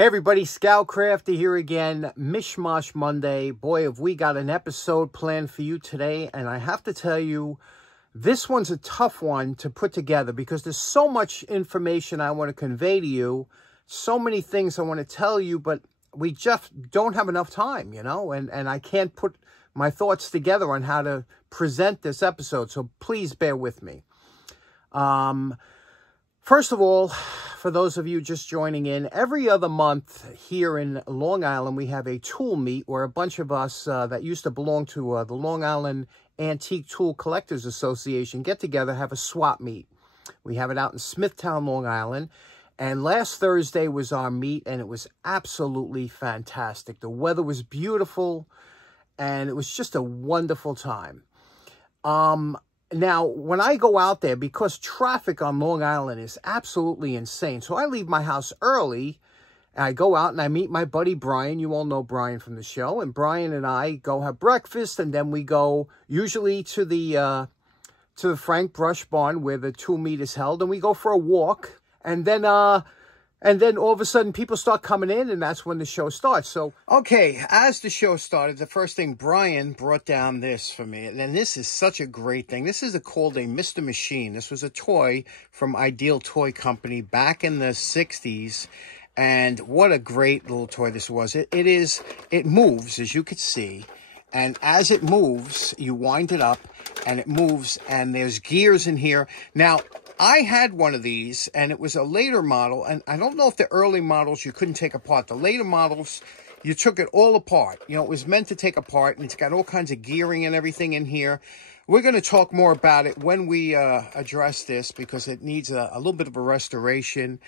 Hey everybody, Scoutcrafter here again. Mishmash Monday. Boy, have we got an episode planned for you today. And I have to tell you, this one's a tough one to put together because there's so much information I want to convey to you. So many things I want to tell you, but we just don't have enough time, you know. And I can't put my thoughts together on how to present this episode. So please bear with me. First of all, for those of you just joining in, every other month here in Long Island, we have a tool meet where a bunch of us that used to belong to the Long Island Antique Tool Collectors Association get together, have a swap meet. We have it out in Smithtown, Long Island. And last Thursday was our meet, and it was absolutely fantastic. The weather was beautiful, and it was just a wonderful time. Now, when I go out there, because traffic on Long Island is absolutely insane, so I leave my house early, and I go out and I meet my buddy Brian. You all know Brian from the show, and Brian and I go have breakfast, and then we go usually to the Frank Brush Barn where the tool meet is held, and we go for a walk, and then all of a sudden, people start coming in, and that's when the show starts. So, okay, as the show started, the first thing, Brian brought down this for me. And this is such a great thing. This is called a Mr. Machine. This was a toy from Ideal Toy Company back in the 60s. And what a great little toy this was. It moves, as you could see. And as it moves, you wind it up, and it moves, and there's gears in here. Now, I had one of these, and it was a later model, and I don't know if the early models you couldn't take apart. The later models, you took it all apart. You know, it was meant to take apart, and it's got all kinds of gearing and everything in here. We're going to talk more about it when we address this, because it needs a little bit of a restoration,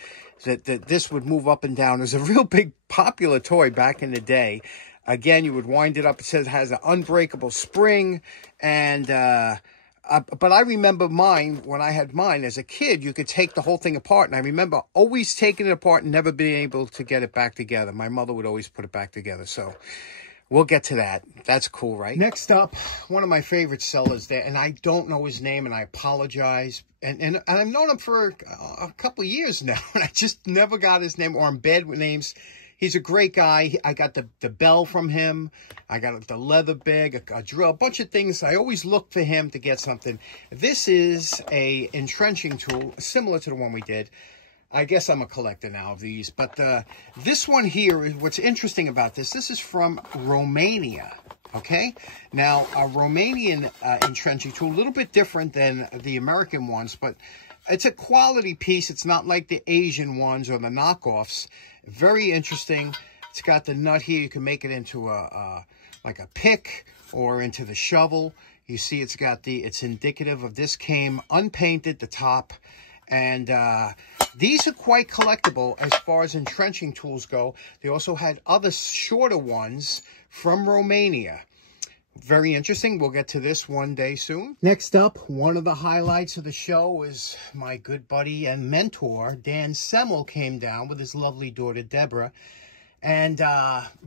that this would move up and down. It was a real big popular toy back in the day. Again, you would wind it up. It says it has an unbreakable spring, and but I remember mine, when I had mine as a kid, you could take the whole thing apart. And I remember always taking it apart and never being able to get it back together. My mother would always put it back together. So we'll get to that. That's cool, right? Next up, one of my favorite sellers there. And I don't know his name, and I apologize. And I've known him for a couple of years now. And I just never got his name, or I'm bad with names. He's a great guy. I got the bell from him. I got the leather bag, a drill, a bunch of things. I always look for him to get something. This is a entrenching tool, similar to the one we did. I guess I'm a collector now of these. But this one here, what's interesting about this is from Romania, okay? Now, a Romanian entrenching tool, a little bit different than the American ones, but it's a quality piece. It's not like the Asian ones or the knockoffs. Very interesting. It's got the nut here. You can make it into like a pick or into the shovel. You see it's got it's indicative of this came unpainted, the top. And these are quite collectible as far as entrenching tools go. They also had other shorter ones from Romania. Very interesting. We'll get to this one day soon. Next up, one of the highlights of the show is my good buddy and mentor, Dan Semmel, came down with his lovely daughter, Deborah. And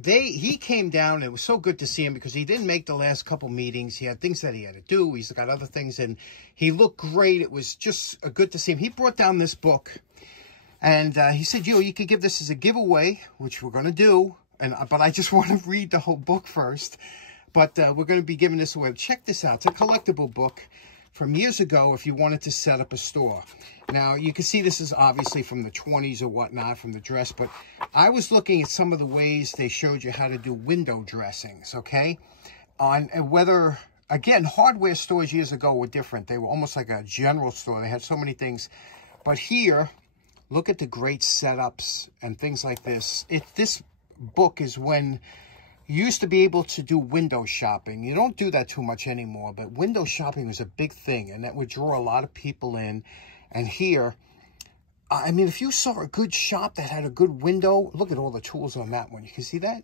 he came down. It was so good to see him because he didn't make the last couple meetings. He had things that he had to do. He's got other things, and he looked great. It was just good to see him. He brought down this book, and he said, you could give this as a giveaway, which we're going to do. But I just want to read the whole book first. But we're going to be giving this away. Check this out. It's a collectible book from years ago if you wanted to set up a store. Now, you can see this is obviously from the 20s or whatnot, from the dress. But I was looking at some of the ways they showed you how to do window dressings, okay? And whether, again, hardware stores years ago were different. They were almost like a general store. They had so many things. But here, look at the great setups and things like this. This book is when you used to be able to do window shopping. You don't do that too much anymore, but window shopping was a big thing, and that would draw a lot of people in. And here, I mean, if you saw a good shop that had a good window, look at all the tools on that one. You can see that?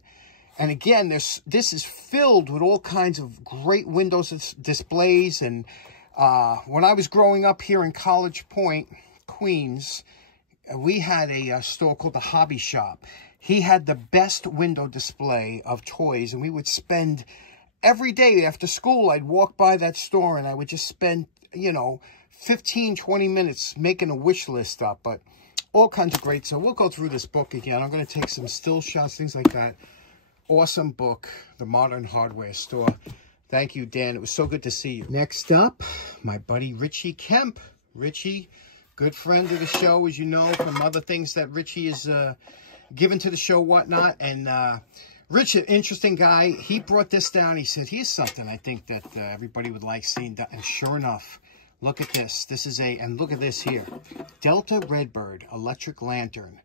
And again, this is filled with all kinds of great windows displays. And when I was growing up here in College Point, Queens, we had a store called the Hobby Shop. He had the best window display of toys, and we would spend every day after school, I'd walk by that store, and I would just spend, 15, 20 minutes making a wish list up. But all kinds of great. So we'll go through this book again. I'm going to take some still shots, things like that. Awesome book, The Modern Hardware Store. Thank you, Dan. It was so good to see you. Next up, my buddy Richie Kemp. Richie, good friend of the show, as you know, from other things that Richie is given to the show, whatnot. And Rich, an interesting guy. He brought this down. He said, here's something I think that everybody would like seeing done. And sure enough, look at this. This is and look at this here. Delta Redbird electric lantern.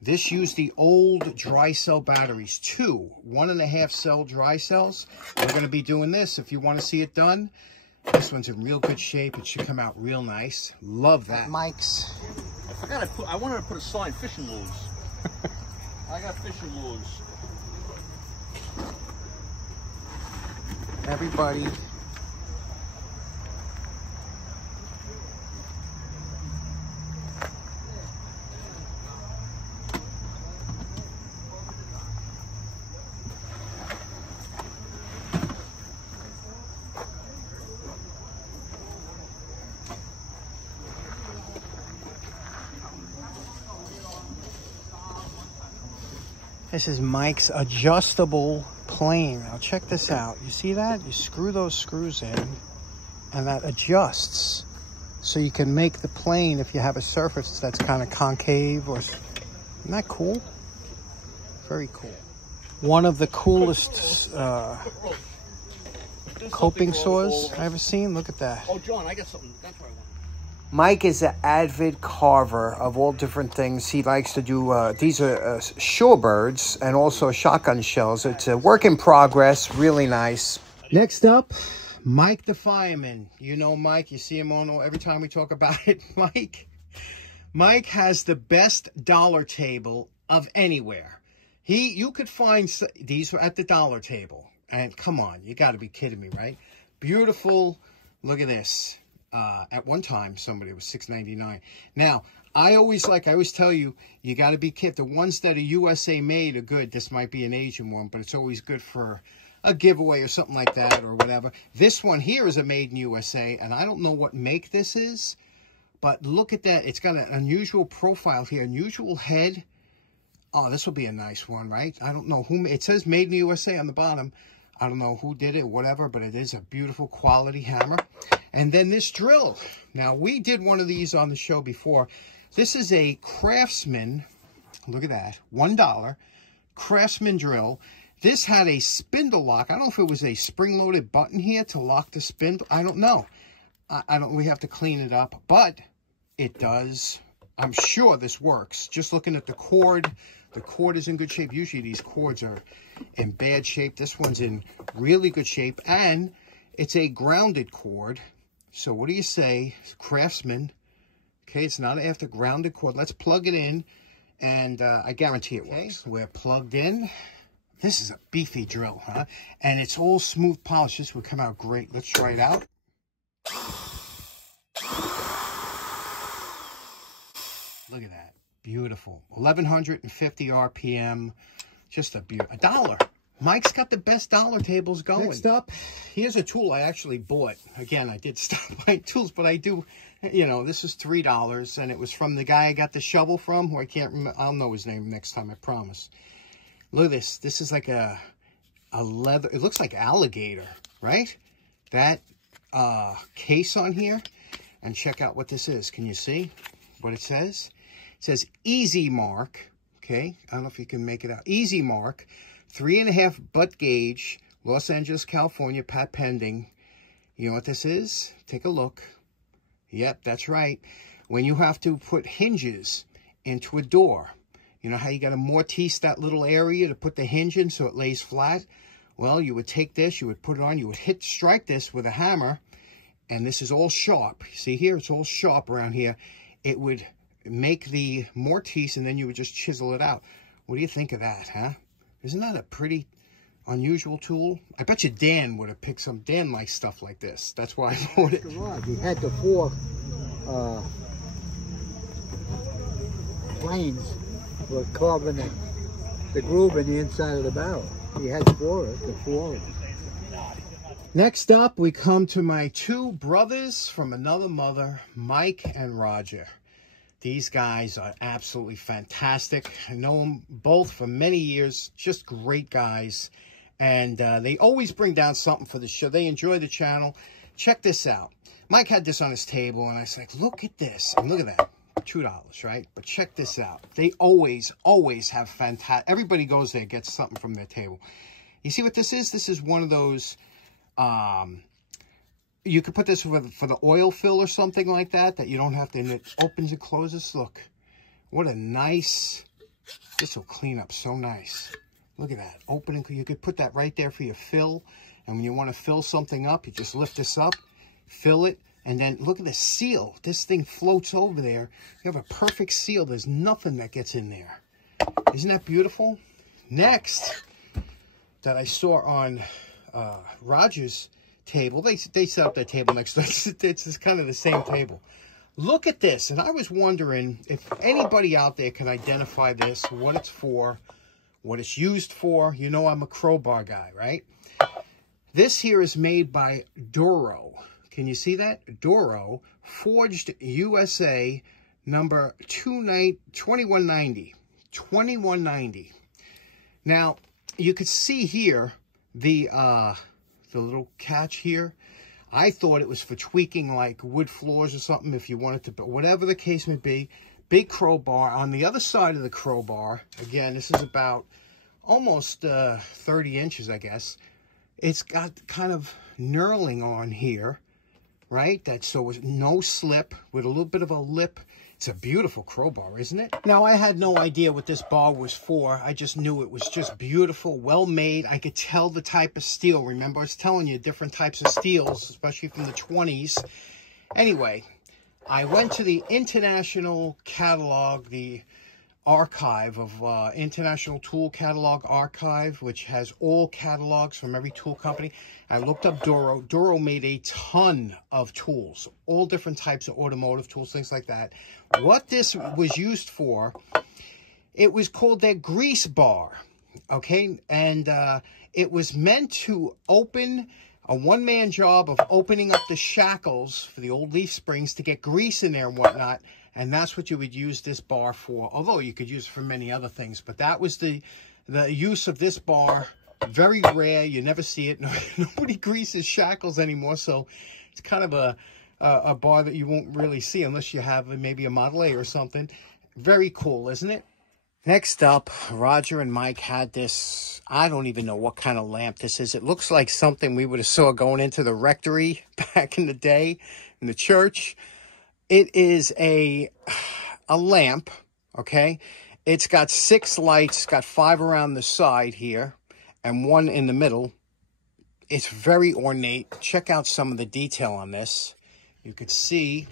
This used the old dry cell batteries, 2 1.5 cell dry cells. We're going to be doing this. If you want to see it done, this one's in real good shape. It should come out real nice. Love that. Mike's. I wanted to put a sign, fishing lures. I got fishing lures. Everybody. This is Mike's adjustable plane. Now check this out. You see that? You screw those screws in and that adjusts. So you can make the plane if you have a surface that's kind of concave or... Isn't that cool? Very cool. One of the coolest coping saws I've ever seen. Look at that. Oh, John, I got something. That's what I want. Mike is an avid carver of all different things. He likes to do, these are shorebirds and also shotgun shells. It's a work in progress, really nice. Next up, Mike the Fireman. You know Mike, you see him on every time we talk about it. Mike has the best dollar table of anywhere. You could find these at the dollar table. And come on, you got to be kidding me, right? Beautiful. Look at this. At one time, somebody was $6.99. Now, I always tell you, you got to be careful. The ones that are USA made are good. This might be an Asian one, but it's always good for a giveaway or something like that or whatever. This one here is a made in USA, and I don't know what make this is, but look at that. It's got an unusual profile here, unusual head. Oh, this will be a nice one, right? I don't know who. It says made in the USA on the bottom. I don't know who did it or whatever, but it is a beautiful quality hammer. And then this drill. Now, we did one of these on the show before. This is a Craftsman. Look at that. $1 Craftsman drill. This had a spindle lock. I don't know if it was a spring-loaded button here to lock the spindle. I don't know. We have to clean it up, but it does. I'm sure this works. Just looking at the cord is in good shape. Usually these cords are in bad shape. This one's in really good shape, and it's a grounded cord. So what do you say, Craftsman? Okay, it's not after grounded cord. Let's plug it in, and I guarantee it works. We're plugged in. This is a beefy drill, huh? And it's all smooth polished. This would come out great. Let's try it out. Look at that. Beautiful. 1150 RPM. Just a $1. Mike's got the best dollar tables going. Next up, here's a tool I actually bought. Again, I did stop buying tools, but I do, you know, this is $3, and it was from the guy I got the shovel from, who I can't remember. I'll know his name next time, I promise. Look at this. This is like a leather, it looks like alligator, right? That case on here. And check out what this is. Can you see what it says? It says Easy Mark. Okay, I don't know if you can make it out. Easy Mark, 3.5 butt gauge, Los Angeles, California, pat pending. You know what this is? Take a look. Yep, that's right. When you have to put hinges into a door, you know how you got to mortise that little area to put the hinge in so it lays flat? Well, you would take this, you would put it on, you would strike this with a hammer, and this is all sharp. See here? It's all sharp around here. It would make the mortise, and then you would just chisel it out. What do you think of that, huh? Isn't that a pretty unusual tool? I bet you Dan would have picked some. Dan likes stuff like this. That's why I bought it. He had the 4 planes were carving the groove in the inside of the barrel. He had the 4 of them. Next up, we come to my 2 brothers from another mother, Mike and Roger. These guys are absolutely fantastic. I know them both for many years. Just great guys. And they always bring down something for the show. They enjoy the channel. Check this out. Mike had this on his table, and I was like, look at this. And look at that. $2, right? But check this out. They always have fantastic... Everybody goes there, gets something from their table. You see what this is? This is one of those... you could put this for the oil fill or something like that you don't have to... And it opens and closes. Look. What a nice... This will clean up so nice. Look at that. Opening. You could put that right there for your fill. And when you want to fill something up, you just lift this up, fill it, and then look at the seal. This thing floats over there. You have a perfect seal. There's nothing that gets in there. Isn't that beautiful? Next, that I saw on Roger's table, they set up their table next to it. It's kind of the same table. Look at this. And I was wondering if anybody out there can identify this, what it's for, what it's used for. You know I'm a crowbar guy, right? This here is made by Doro. Can you see that? Doro, forged USA, number 2190. 2190. Now, you could see here the little catch here. I thought it was for tweaking like wood floors or something if you wanted to, but whatever the case may be, big crowbar. On the other side of the crowbar, again, this is about almost 30 inches, I guess. It's got kind of knurling on here, right? So it's no slip with a little bit of a lip. It's a beautiful crowbar, isn't it? Now, I had no idea what this bar was for. I just knew it was just beautiful, well made. I could tell the type of steel. Remember, I was telling you different types of steels, especially from the 20s. Anyway, I went to the International Catalog, the archive of International Tool Catalog Archive, which has all catalogs from every tool company. I looked up Doro. Doro made a ton of tools, all different types of automotive tools, things like that. What this was used for, it was called their grease bar, okay? And it was meant to open a one-man job of opening up the shackles for the old leaf springs to get grease in there and whatnot. And that's what you would use this bar for, although you could use it for many other things. But that was the use of this bar. Very rare. You never see it. Nobody greases shackles anymore. So it's kind of a bar that you won't really see unless you have maybe a Model A or something. Very cool, isn't it? Next up, Roger and Mike had this. I don't even know what kind of lamp this is. It looks like something we would have saw going into the rectory back in the day in the church. It is a lamp, okay? It's got 6 lights, got 5 around the side here, and 1 in the middle. It's very ornate. Check out some of the detail on this. You could see,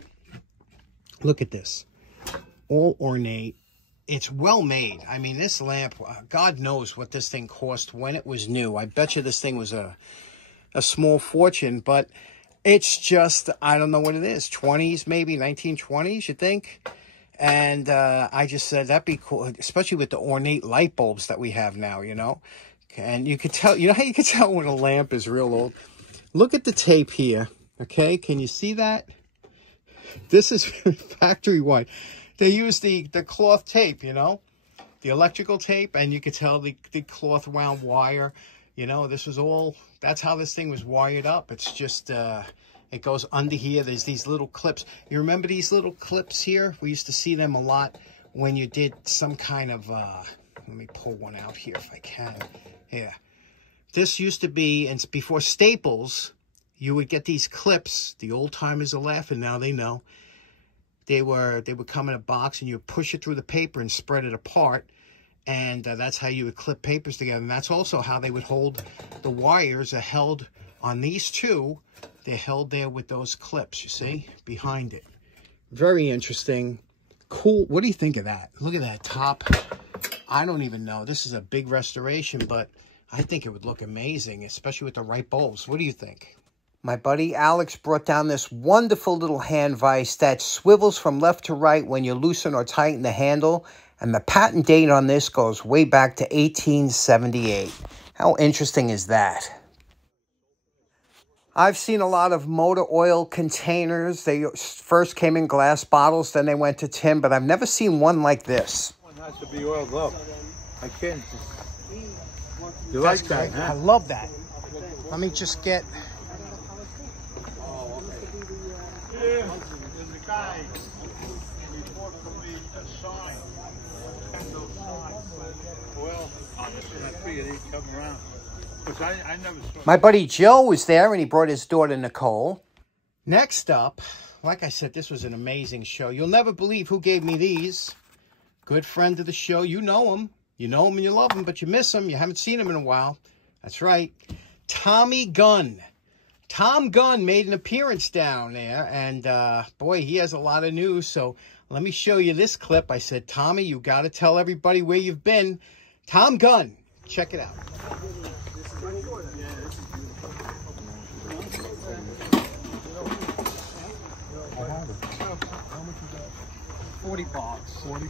look at this. All ornate. It's well made. I mean, this lamp, God knows what this thing cost when it was new. I bet you this thing was a small fortune, but it's just, I don't know what it is, 20s maybe, 1920s, you think? And I just said, that'd be cool, especially with the ornate light bulbs that we have now, you know? And you could tell, you know how you could tell when a lamp is real old? Look at the tape here, okay? Can you see that? This is factory white. They use the cloth tape, you know? The electrical tape, and you could tell the cloth wound wire. You know, this was all, that's how this thing was wired up. It's just, it goes under here. There's these little clips. You remember these little clips here? We used to see them a lot when you did some kind of, let me pull one out here if I can. Yeah. This used to be, and before Staples, you would get these clips. The old timers are laughing now, they know. They would come in a box and you would push it through the paper and spread it apart. And that's how you would clip papers together. And that's also how they would hold the wires are held on these two. They're held there with those clips, you see, behind it. Very interesting. Cool. What do you think of that? Look at that top. I don't even know. This is a big restoration, but I think it would look amazing, especially with the right bulbs. What do you think? My buddy Alex brought down this wonderful little hand vise that swivels from left to right when you loosen or tighten the handle. And the patent date on this goes way back to 1878. How interesting is that? I've seen a lot of motor oil containers. They first came in glass bottles, then they went to tin, but I've never seen one like this. One has to be oiled up. I can't. You like that, huh? I love that. Let me just get... There's a guy before for me a sign. Kendall sign. Well, I figured he'd come around. Because I never saw. My buddy Joe was there, and he brought his daughter Nicole. Next up, like I said, this was an amazing show. You'll never believe who gave me these. Good friend of the show. You know him. You know him and you love him, but you miss him. You haven't seen him in a while. That's right. Tommy Gunn. Tom Gunn made an appearance down there, and boy, he has a lot of news. So let me show you this clip. I said, Tommy, you got to tell everybody where you've been. Tom Gunn. Check it out. 40 bucks. 40.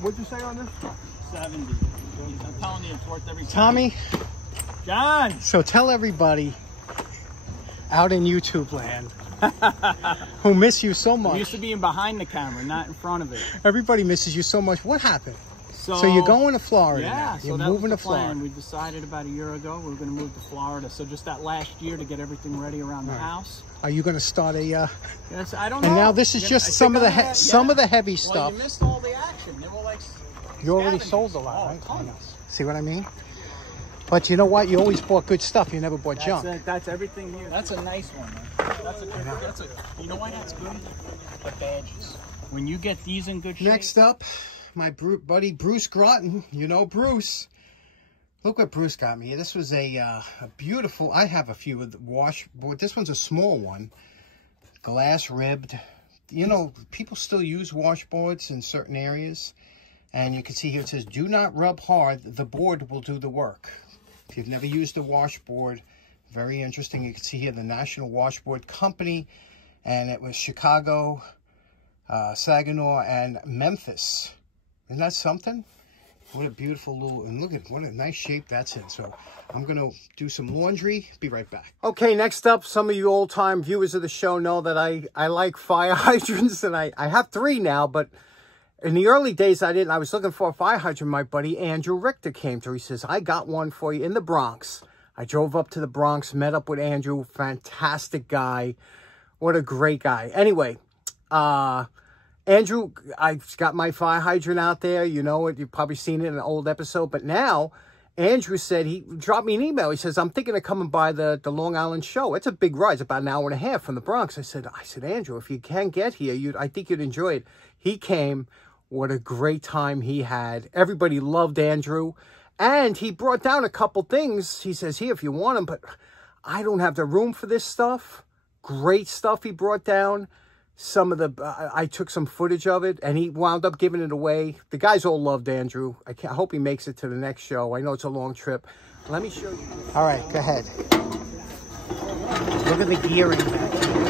What'd you say on this? 70. I'm telling you, it's worth every penny. Tommy, John! so tell everybody out in YouTube land who miss you so much. I'm used to being behind the camera, not in front of it. Everybody misses you so much. What happened? So you're going to Florida yeah, now. so You're that moving was to the plan. Florida. We decided about a year ago we were going to move to Florida. So just that last year to get everything ready around the house. Are you going to start a... Yes, I don't know. And now this is Yeah, just I some of think the I'm gonna- some of yeah. the heavy Well, stuff. you missed all the action. They were like... You already scavengers. sold a lot, Oh, right? tons. See what I mean? But you know what? You always bought good stuff. You never bought junk. That's everything here. That's a nice one, man. That's a you know why that's good? The badges. When you get these in good shape. Next up, my buddy Bruce Groton. You know Bruce. Look what Bruce got me. This was a beautiful... I have a few of the washboard. This one's a small one. Glass ribbed. You know, people still use washboards in certain areas. And you can see here it says, do not rub hard. The board will do the work. If you've never used a washboard, very interesting. You can see here the National Washboard Company. And it was Chicago, Saginaw, and Memphis. Isn't that something? What a beautiful little, and look at what a nice shape that's in. So I'm going to do some laundry. Be right back. Okay, next up, some of you old-time viewers of the show know that I like fire hydrants, and I have 3 now, but in the early days I didn't. I was looking for a fire hydrant. My buddy Andrew Richter came through. He says, I got one for you in the Bronx. I drove up to the Bronx, met up with Andrew. Fantastic guy. What a great guy. Anyway, Andrew, I've got my fire hydrant out there. You know it. You've probably seen it in an old episode. But now, Andrew said, he dropped me an email. He says, I'm thinking of coming by the Long Island show. It's a big ride. It's about an hour and a half from the Bronx. I said, Andrew, if you can get here, I think you'd enjoy it. He came. What a great time he had. Everybody loved Andrew. And he brought down a couple things. He says, here, if you want them. But I don't have the room for this stuff. Great stuff he brought down. Some of the, I took some footage of it, and he wound up giving it away. The guys all loved Andrew. I hope he makes it to the next show. I know it's a long trip. Let me show you. All right, go ahead. Look at the gearing back here.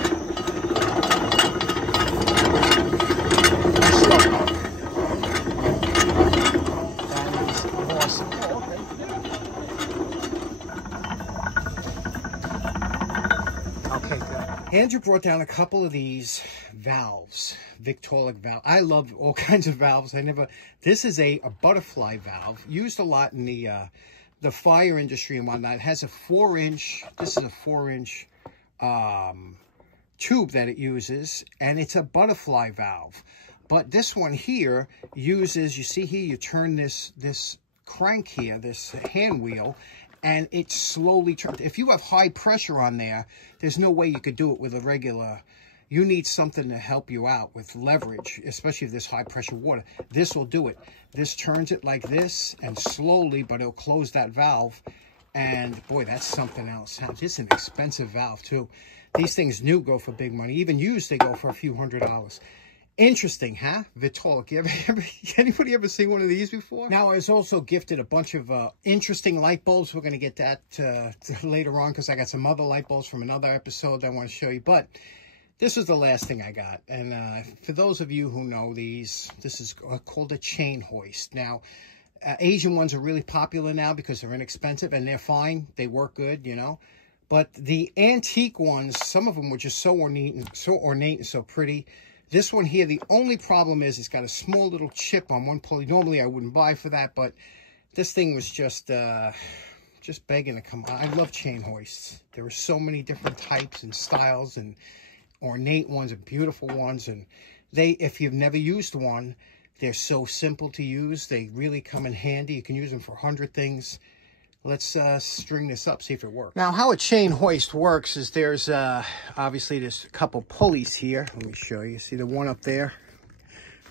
That is awesome. Okay, good. Andrew brought down a couple of these valves, Victaulic valve. I love all kinds of valves. This is a butterfly valve, used a lot in the fire industry and whatnot. It has a 4-inch, this is a 4-inch tube that it uses, and it's a butterfly valve. But this one here uses, you see here, you turn this crank here, this hand wheel, and it slowly turns. If you have high pressure on there, there's no way you could do it with a regular. You need something to help you out with leverage, especially if there's high pressure water. This will do it. This turns it like this, and slowly, but it'll close that valve. And boy, that's something else. This is an expensive valve too. These things new go for big money. Even used, they go for a few $100s. Interesting, huh? Victaulic. Anybody ever seen one of these before? Now, I was also gifted a bunch of interesting light bulbs. We're going to get that later on, because I got some other light bulbs from another episode that I want to show you. But this was the last thing I got. And for those of you who know these, this is called a chain hoist. Now, Asian ones are really popular now because they're inexpensive and they're fine. They work good, you know. But the antique ones, some of them were just so ornate and so pretty. This one here, the only problem is it's got a small little chip on one pulley. Normally I wouldn't buy for that, but this thing was just begging to come on. I love chain hoists. There are so many different types and styles and ornate ones and beautiful ones. And if you've never used one, they're so simple to use. They really come in handy. You can use them for 100 things. Let's string this up, see if it works. Now, how a chain hoist works is there's, obviously, there's a couple pulleys here. Let me show you. See the one up there?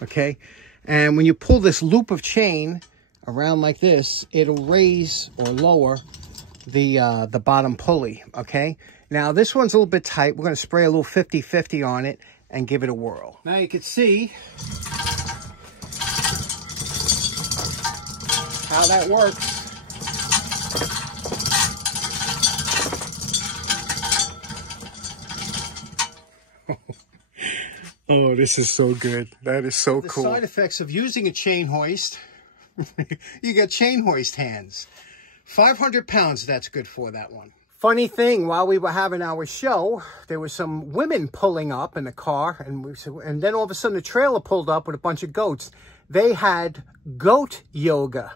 Okay. And when you pull this loop of chain around like this, it'll raise or lower the bottom pulley, okay? Now, this one's a little bit tight. We're going to spray a little 50-50 on it and give it a whirl. Now, you can see how that works. Oh, this is so good. That is so cool. The side effects of using a chain hoist, you get chain hoist hands. 500 pounds, that's good for that one. Funny thing, while we were having our show, there was some women pulling up in the car, and then all of a sudden the trailer pulled up with a bunch of goats. They had goat yoga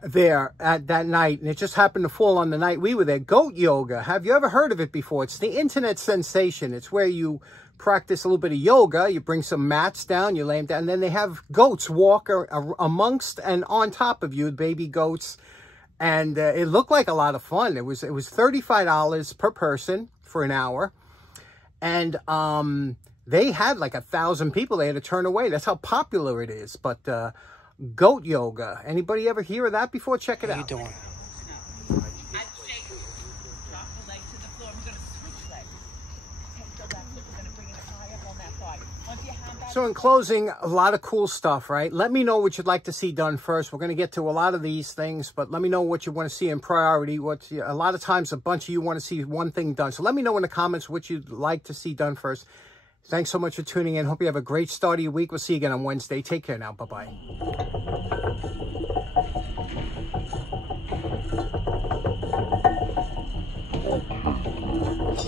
there at that night, and it just happened to fall on the night we were there. Goat yoga. Have you ever heard of it before? It's the internet sensation. It's where you practice a little bit of yoga. You bring some mats down, you lay them down, and then they have goats walk amongst and on top of you, baby goats. And it looked like a lot of fun. It was $35 per person for an hour. And they had like 1,000 people they had to turn away. That's how popular it is. But goat yoga. Anybody ever hear of that before? Check it out. How you doing? So in closing, a lot of cool stuff, right? Let me know what you'd like to see done first. We're going to get to a lot of these things, but let me know what you want to see in priority. A lot of times, a bunch of you want to see one thing done. So let me know in the comments what you'd like to see done first. Thanks so much for tuning in. Hope you have a great start of your week. We'll see you again on Wednesday. Take care now. Bye-bye.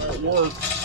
That works.